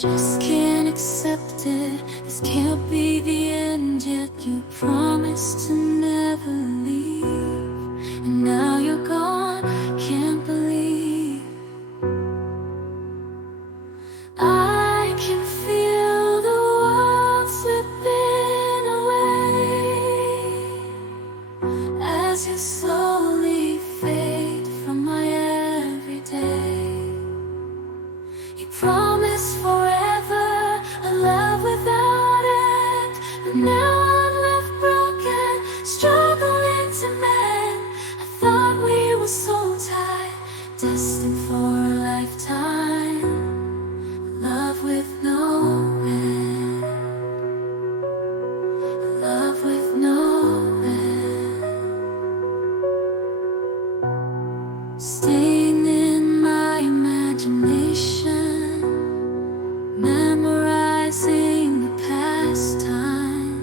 just can't accept it. This can't be the end, yet you promised to never leave. And now you're gone, can't believe. I can feel the world slipping away as you slowly fade from my everyday. You promised forever, a love without end, but now I'm left broken, struggling to mend. I thought we were so tied, destined for a lifetime, love with no end, love with no end. Staying in my imagination, memorizing the past time,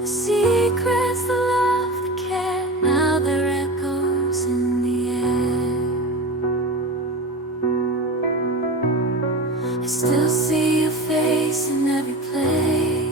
the secrets, the love, the care. Now they're echoes in the air. I still see your face in every place.